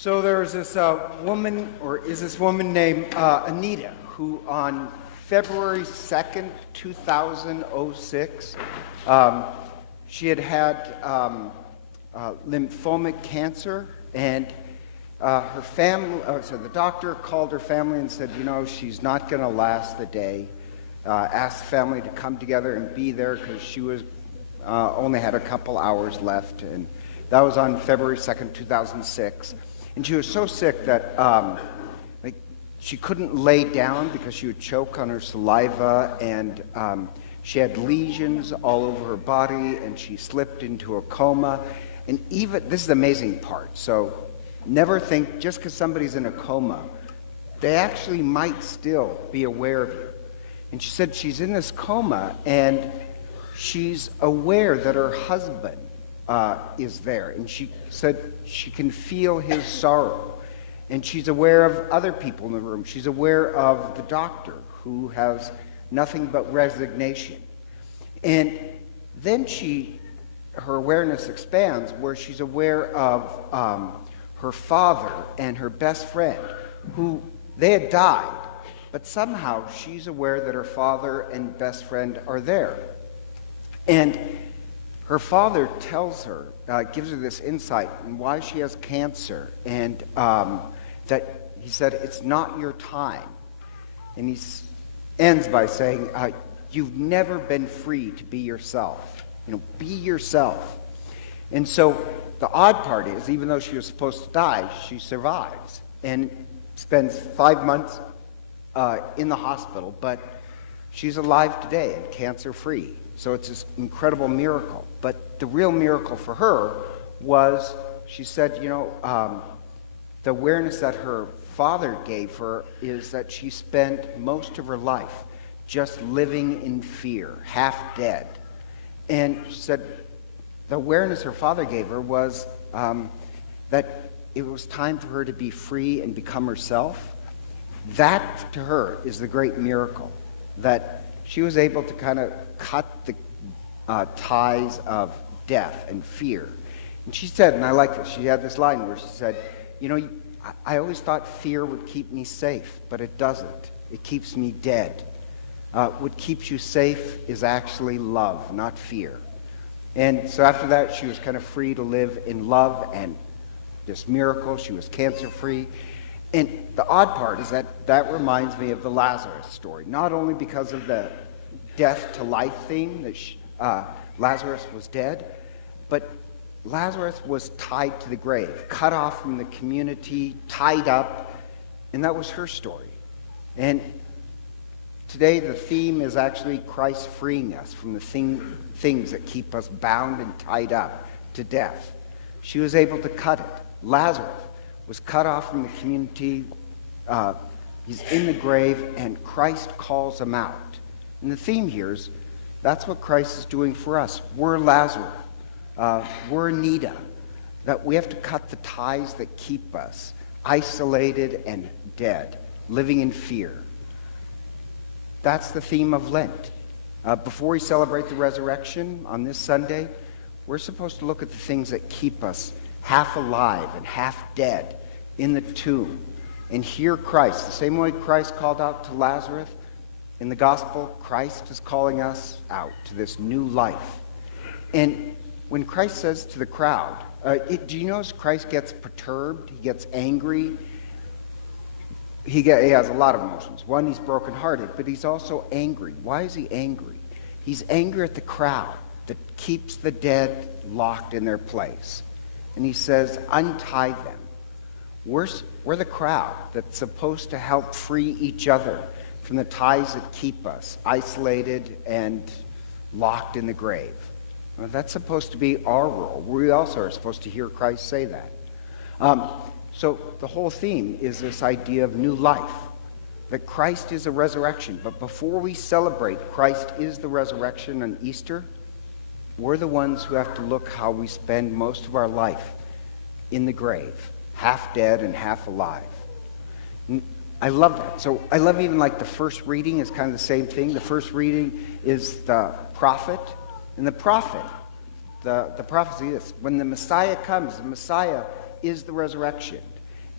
So there's this woman, or is this woman named Anita, who on February 2nd, 2006, she had lymphomic cancer, and her family, so the doctor called her family and said, she's not going to last the day. Asked the family to come together and be there because she was only had a couple hours left, and that was on February 2nd, 2006. And she was so sick that she couldn't lay down because she would choke on her saliva, and she had lesions all over her body, and she slipped into a coma. And even, this is the amazing part, so never think just because somebody's in a coma, they actually might still be aware of you. And she said she's in this coma, and she's aware that her husband is there. And she said she can feel his sorrow. And she's aware of other people in the room. She's aware of the doctor, who has nothing but resignation. And then her awareness expands, where she's aware of her father and her best friend, who they had died. But somehow she's aware that her father and best friend are there. And her father tells her, gives her this insight on why she has cancer, and that he said, it's not your time. And he ends by saying, you've never been free to be yourself. Be yourself. And so the odd part is, even though she was supposed to die, she survives and spends 5 months in the hospital, but she's alive today and cancer-free. So it's this incredible miracle. But the real miracle for her was, she said, the awareness that her father gave her is that she spent most of her life just living in fear, half dead. And she said the awareness her father gave her was that it was time for her to be free and become herself. That, to her, is the great miracle, that she was able to kind of cut the ties of death and fear. And she said, and I like this, she had this line where she said, I always thought fear would keep me safe, but it doesn't. It keeps me dead. What keeps you safe is actually love, not fear. And so after that, she was kind of free to live in love and this miracle. She was cancer-free. And the odd part is that reminds me of the Lazarus story, not only because of the death to life theme, that Lazarus was dead, but Lazarus was tied to the grave, cut off from the community, tied up, and that was her story. And today the theme is actually Christ freeing us from the things that keep us bound and tied up to death. She was able to cut it. Lazarus was cut off from the community. He's in the grave, and Christ calls him out. And the theme here is that's what Christ is doing for us. We're Lazarus. We're Anita. That we have to cut the ties that keep us isolated and dead, living in fear. That's the theme of Lent. Before we celebrate the resurrection on this Sunday, we're supposed to look at the things that keep us half alive and half dead in the tomb, and hear Christ. The same way Christ called out to Lazarus, in the gospel, Christ is calling us out to this new life. And when Christ says to the crowd, do you notice Christ gets perturbed? He gets angry. He has a lot of emotions. One, he's brokenhearted, but he's also angry. Why is he angry? He's angry at the crowd that keeps the dead locked in their place. And he says, untie them. We're the crowd that's supposed to help free each other from the ties that keep us isolated and locked in the grave. Well, that's supposed to be our role. We also are supposed to hear Christ say that. So the whole theme is this idea of new life, that Christ is a resurrection. But before we celebrate Christ is the resurrection on Easter, we're the ones who have to look how we spend most of our life in the grave, half dead and half alive. And I love that. So I love even like the first reading is kind of the same thing. The first reading is the prophet. And the prophet, the prophecy is, when the Messiah comes, the Messiah is the resurrection.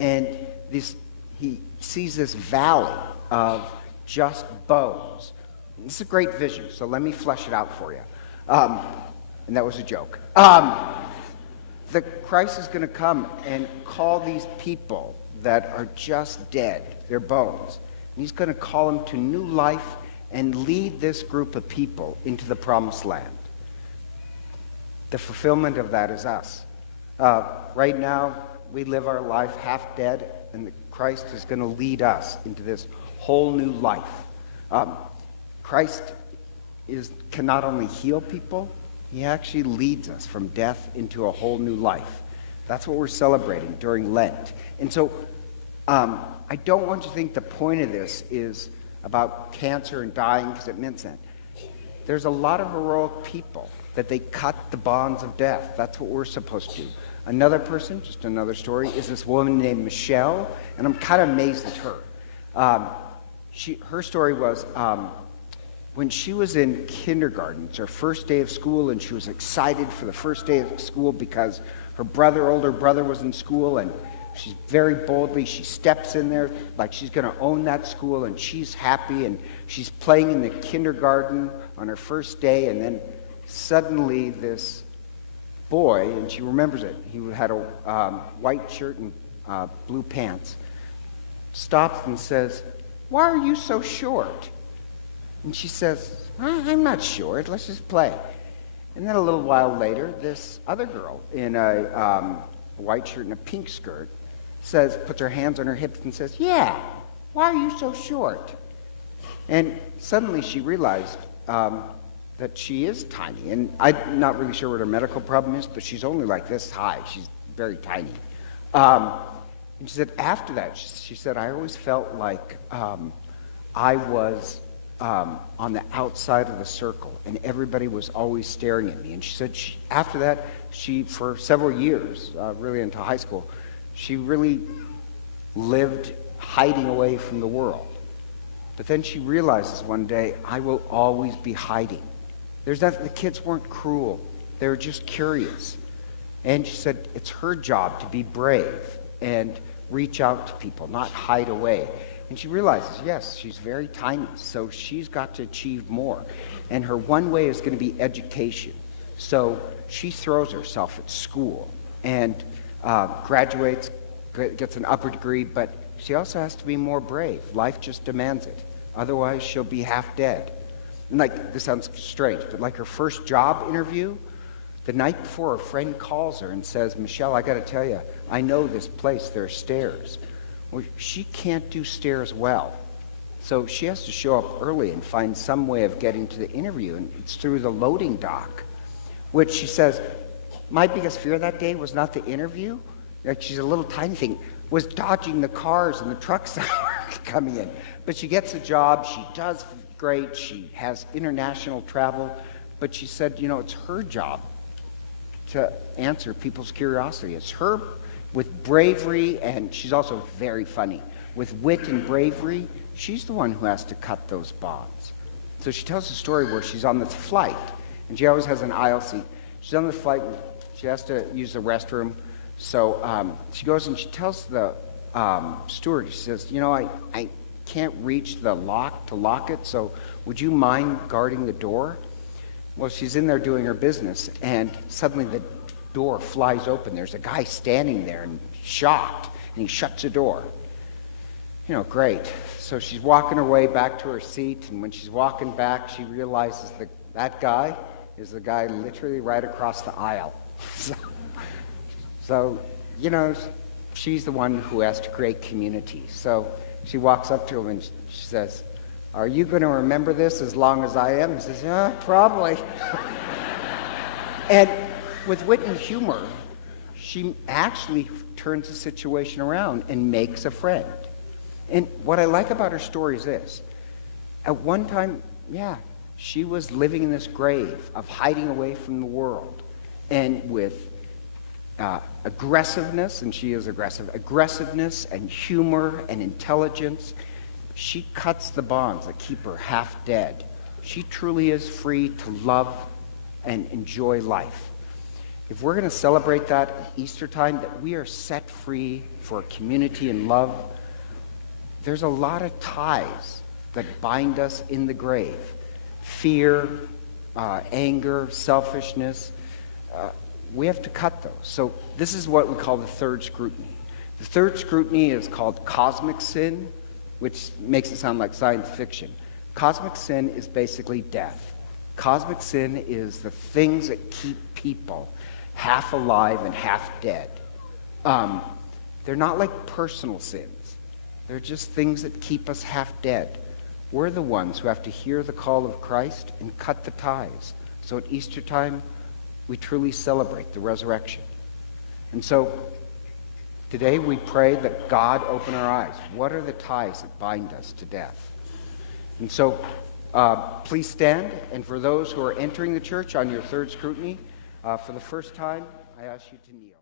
And he sees this valley of just bones. This is a great vision, so let me flesh it out for you. And that was a joke. The Christ is going to come and call these people that are just dead, their bones. And he's going to call them to new life and lead this group of people into the promised land. The fulfillment of that is us. Right now, we live our life half dead, and Christ is going to lead us into this whole new life. Christ can not only heal people, he actually leads us from death into a whole new life. That's what we're celebrating during Lent. And so I don't want you to think the point of this is about cancer and dying, because it means that. There's a lot of heroic people that they cut the bonds of death. That's what we're supposed to do. Another person, just another story, is this woman named Michelle, and I'm kind of amazed at her. Her story was when she was in kindergarten. It's her first day of school, and she was excited for the first day of school because her older brother was in school, and she's very boldly, she steps in there like she's going to own that school, and she's happy, and she's playing in the kindergarten on her first day, and then suddenly this boy, and she remembers it, he had a white shirt and blue pants, stops and says, "Why are you so short?" And she says, "I'm not short, let's just play." And then a little while later, this other girl in a white shirt and a pink skirt puts her hands on her hips and says, "Yeah, why are you so short?" And suddenly she realized that she is tiny. And I'm not really sure what her medical problem is, but she's only like this high. She's very tiny. And she said after that, she said, "I always felt like I was on the outside of the circle, and everybody was always staring at me." And she said after that, for several years, really into high school, she really lived hiding away from the world. But then she realizes one day, I will always be hiding. The kids weren't cruel. They were just curious. And she said it's her job to be brave and reach out to people, not hide away. And she realizes, yes, she's very tiny, so she's got to achieve more. And her one way is going to be education. So she throws herself at school and graduates, gets an upper degree, but she also has to be more brave. Life just demands it. Otherwise, she'll be half dead. And this sounds strange, but her first job interview, the night before, a friend calls her and says, "Michelle, I got to tell you, I know this place, there are stairs." Well, she can't do stairs well. So she has to show up early and find some way of getting to the interview, and it's through the loading dock, which she says, my biggest fear that day was not the interview, she's a little tiny thing, was dodging the cars and the trucks that were coming in. But she gets a job, she does great, she has international travel, but she said, it's her job to answer people's curiosity. It's her, with bravery, and she's also very funny. With wit and bravery, she's the one who has to cut those bonds. So she tells a story where she's on this flight, and she always has an aisle seat. She's on the flight, and she has to use the restroom. So she goes and she tells the steward, she says, I can't reach the lock to lock it, so would you mind guarding the door? Well, she's in there doing her business, and suddenly the door flies open. There's a guy standing there and shocked, and he shuts the door. Great. So she's walking her way back to her seat, and when she's walking back, she realizes that guy is the guy literally right across the aisle. So, she's the one who has to create community. So she walks up to him and she says, "Are you going to remember this as long as I am?" He says, "Yeah, probably." And with wit and humor, she actually turns the situation around and makes a friend. And what I like about her story is this. At one time, she was living in this grave of hiding away from the world. And with aggressiveness, and she is aggressiveness and humor and intelligence, she cuts the bonds that keep her half dead. She truly is free to love and enjoy life. if we're going to celebrate that at Easter time, that we are set free for community and love, there's a lot of ties that bind us in the grave. Fear, anger, selfishness. We have to cut those. So this is what we call the third scrutiny. The third scrutiny is called cosmic sin, which makes it sound like science fiction. Cosmic sin is basically death. Cosmic sin is the things that keep people half alive and half dead. They're not like personal sins. They're just things that keep us half dead. We're the ones who have to hear the call of Christ and cut the ties. So at Easter time, we truly celebrate the resurrection. And so today we pray that God open our eyes. What are the ties that bind us to death? And so please stand. And for those who are entering the church on your third scrutiny, for the first time, I ask you to kneel.